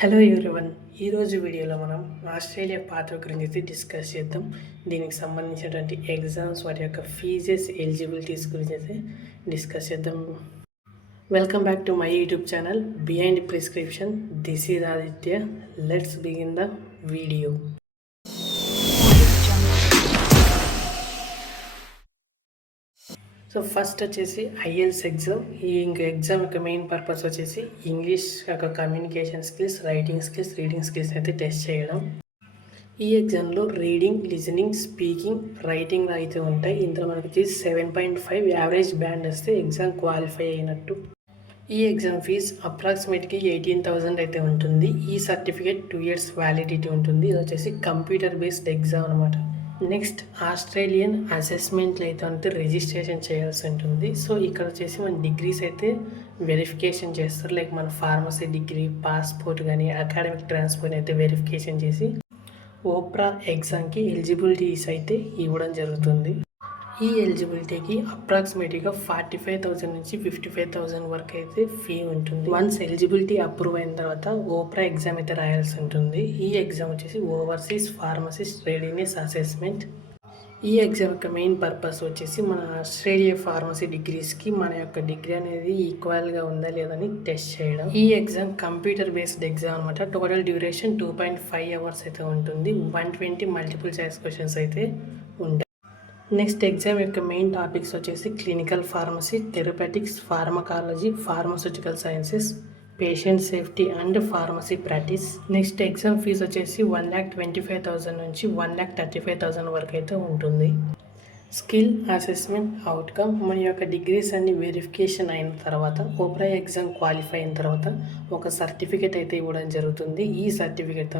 Hello everyone, ఈరోజు వీడియోలో మనం ఆస్ట్రేలియా పాత్ర గురించి డిస్కస్ చేద్దాం. దీనికి సంబంధించినటువంటి ఎగ్జామ్స్, వాటి యొక్క ఫీజెస్, ఎలిజిబిలిటీస్ గురించి డిస్కస్ చేద్దాం. Welcome back to my YouTube channel behind prescription. This is Aditya. Let's begin the video. So first వచ్చేసి ఐఎల్స్ ఎగ్జామ్. ఈ ఎగ్జామ్ యొక్క మెయిన్ పర్పస్ వచ్చేసి ఇంగ్లీష్ యొక్క కమ్యూనికేషన్ స్కిల్స్, రీడింగ్ స్కిల్స్ అయితే టెస్ట్ చేయడం. ఈ ఎగ్జామ్లో రీడింగ్, లిజనింగ్, స్పీకింగ్, రైటింగ్ అయితే ఉంటాయి. ఇందులో మనకి వచ్చేసి 7.5 యావరేజ్ బ్యాండ్ వస్తే ఎగ్జామ్ క్వాలిఫై అయినట్టు. ఈ ఎగ్జామ్ ఫీజ్ అప్రాక్సిమేట్గా 18,000 అయితే ఉంటుంది. ఈ సర్టిఫికేట్ 2 years వ్యాలిడిటీ ఉంటుంది. ఇది వచ్చేసి కంప్యూటర్ బేస్డ్ ఎగ్జామ్ అనమాట. నెక్స్ట్ ఆస్ట్రేలియన్ అసెస్మెంట్లు అయితే అంటే రిజిస్ట్రేషన్ చేయాల్సి ఉంటుంది. సో ఇక్కడ వచ్చేసి మన డిగ్రీస్ అయితే వెరిఫికేషన్ చేస్తారు. లైక్ మన ఫార్మసీ డిగ్రీ, పాస్పోర్ట్ కానీ అకాడమిక్ ట్రాన్స్ఫర్ అయితే వెరిఫికేషన్ చేసి ఓప్రా ఎగ్జామ్కి ఎలిజిబిలిటీస్ అయితే ఇవ్వడం జరుగుతుంది. ఈ ఎలిజిబిలిటీకి అప్రాక్సిమేట్గా 45,000 నుంచి 55,000 వరకు అయితే ఫీ ఉంటుంది. వన్స్ ఎలిజిబిలిటీ అప్రూవ్ అయిన తర్వాత ఓప్రా ఎగ్జామ్ అయితే రాయాల్సి ఉంటుంది. ఈ ఎగ్జామ్ వచ్చేసి ఓవర్సీస్ ఫార్మసిస్ట్ రెడీనెస్ అసెస్మెంట్. ఈ ఎగ్జామ్ యొక్క మెయిన్ పర్పస్ వచ్చేసి మన ఆస్ట్రేలియా ఫార్మసీ డిగ్రీస్కి మన యొక్క డిగ్రీ అనేది ఈక్వల్గా ఉందా లేదని టెస్ట్ చేయడం. ఈ ఎగ్జామ్ కంప్యూటర్ బేస్డ్ ఎగ్జామ్ అనమాట. టోటల్ డ్యూరేషన్ 2.5 hours అయితే ఉంటుంది. 120 మల్టిపుల్ చాయిస్ క్వశ్చన్స్ అయితే ఉంటాయి. నెక్స్ట్ ఎగ్జామ్ యొక్క మెయిన్ టాపిక్స్ వచ్చేసి clinical pharmacy, therapeutics, pharmacology, pharmaceutical sciences, patient safety and pharmacy practice. Next exam fee వచ్చేసి 1,25,000 నుంచి 1,35,000 వరకు అయితే ఉంటుంది. స్కిల్ అసెస్మెంట్ అవుట్కమ్ మన యొక్క డిగ్రీస్ అన్ని వెరిఫికేషన్ అయిన తర్వాత ఓప్రా ఎగ్జామ్ క్వాలిఫై అయిన తర్వాత ఒక సర్టిఫికేట్ అయితే ఇవ్వడం జరుగుతుంది. ఈ సర్టిఫికేట్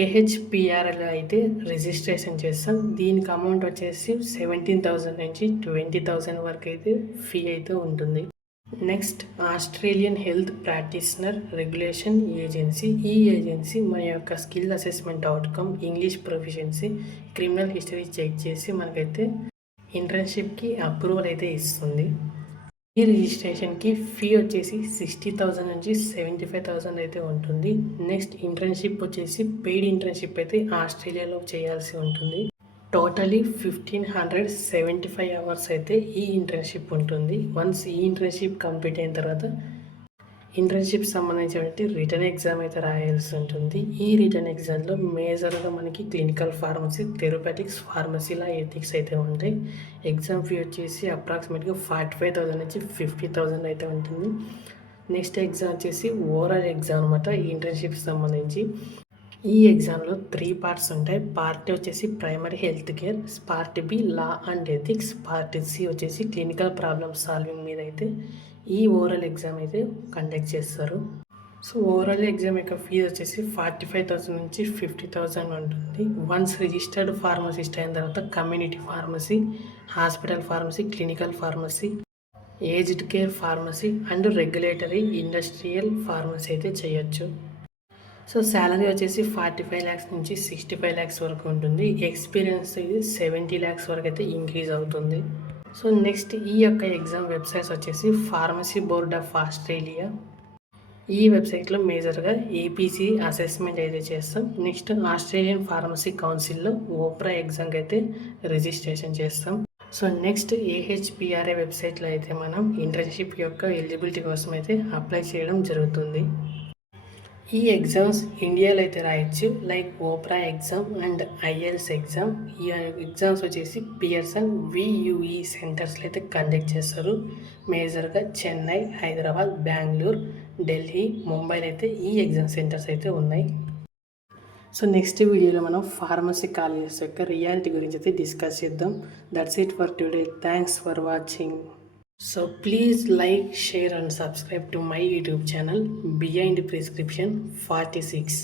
AHPRL అయితే రిజిస్ట్రేషన్ చేస్తాం. దీనికి అమౌంట్ వచ్చేసి 17,000 నుంచి 20,000 వరకు అయితే ఫీ అయితే ఉంటుంది. Next Australian health practitioner regulation agency. ఈ ఏజెన్సీ మన యొక్క skill assessment outcome, English proficiency, criminal history check చేసి మనకైతే ఇంటర్న్షిప్కి అప్రూవల్ అయితే ఇస్తుంది. ఈ రిజిస్ట్రేషన్కి ఫీ వచ్చేసి 60,000 నుంచి 75,000 అయితే ఉంటుంది. నెక్స్ట్ ఇంటర్న్షిప్ వచ్చేసి పెయిడ్ ఇంటర్న్షిప్ అయితే ఆస్ట్రేలియాలో చేయాల్సి ఉంటుంది. టోటలీ 1,575 hours అయితే ఈ ఇంటర్న్షిప్ ఉంటుంది. వన్స్ ఈ ఇంటర్న్షిప్ కంప్లీట్ అయిన తర్వాత ఇంటర్న్షిప్ సంబంధించినటువంటి రిటర్న్ ఎగ్జామ్ అయితే రాయాల్సి ఉంటుంది. ఈ రిటర్న్ ఎగ్జామ్లో మేజర్గా మనకి క్లినికల్ ఫార్మసీ, థెరపటిక్స్, ఫార్మసీలా ఎథిక్స్ అయితే ఉంటాయి. ఎగ్జామ్ ఫీ వచ్చేసి అప్రాక్సిమేట్గా 45,000 నుంచి 50,000 అయితే ఉంటుంది. నెక్స్ట్ ఎగ్జామ్ వచ్చేసి ఓవరాల్ ఎగ్జామ్ అనమాట. ఈ ఇంటర్న్షిప్ సంబంధించి ఈ ఎగ్జామ్లో 3 parts ఉంటాయి. పార్ట్ వచ్చేసి primary health care, part B law and ethics, part C వచ్చేసి క్లినికల్ ప్రాబ్లమ్ సాల్వింగ్ మీద అయితే ఈ ఓవరాల్ ఎగ్జామ్ అయితే కండక్ట్ చేస్తారు. సో ఓవరాల్ ఎగ్జామ్ యొక్క ఫీజు వచ్చేసి 45,000 నుంచి 50,000 ఉంటుంది. వన్స్ రిజిస్టర్డ్ ఫార్మసిస్ట్ అయిన తర్వాత community pharmacy, hospital pharmacy, clinical pharmacy, aged care pharmacy and regulatory industrial pharmacy అయితే చేయొచ్చు. సో శాలరీ వచ్చేసి 45 lakhs నుంచి 65 lakhs వరకు ఉంటుంది. ఎక్స్పీరియన్స్ ఇది 70 lakhs వరకు అయితే ఇంక్రీజ్ అవుతుంది. సో నెక్స్ట్ ఈ యొక్క ఎగ్జామ్ వెబ్సైట్స్ వచ్చేసి ఫార్మసీ బోర్డ్ ఆఫ్ ఆస్ట్రేలియా. ఈ వెబ్సైట్లో మేజర్గా ఏపీసీ అసెస్మెంట్ అయితే చేస్తాం. నెక్స్ట్ ఆస్ట్రేలియన్ ఫార్మసీ కౌన్సిల్లో ఓప్రా ఎగ్జామ్కి అయితే రిజిస్ట్రేషన్ చేస్తాం. సో నెక్స్ట్ AHPRA వెబ్సైట్లో అయితే మనం ఇంటర్న్షిప్ యొక్క ఎలిజిబిలిటీ కోసం అయితే అప్లై చేయడం జరుగుతుంది. ఈ ఎగ్జామ్స్ ఇండియాలో అయితే రాయొచ్చు, like opera exam and IELTS exam. ఈ ఎగ్జామ్స్ వచ్చేసి పియర్సన్ VUE సెంటర్స్లో అయితే కండక్ట్ చేస్తారు. మేజర్గా చెన్నై, హైదరాబాద్, బెంగళూరు, ఢిల్లీ, ముంబైలో అయితే ఈ ఎగ్జామ్ సెంటర్స్ అయితే ఉన్నాయి. సో నెక్స్ట్ వీడియోలో మనం ఫార్మసీ కాలేజెస్ యొక్క రియాలిటీ గురించి అయితే డిస్కస్ చేద్దాం. That's it for today. Thanks for watching. So please like, share and subscribe to my YouTube channel Behind Prescription 46.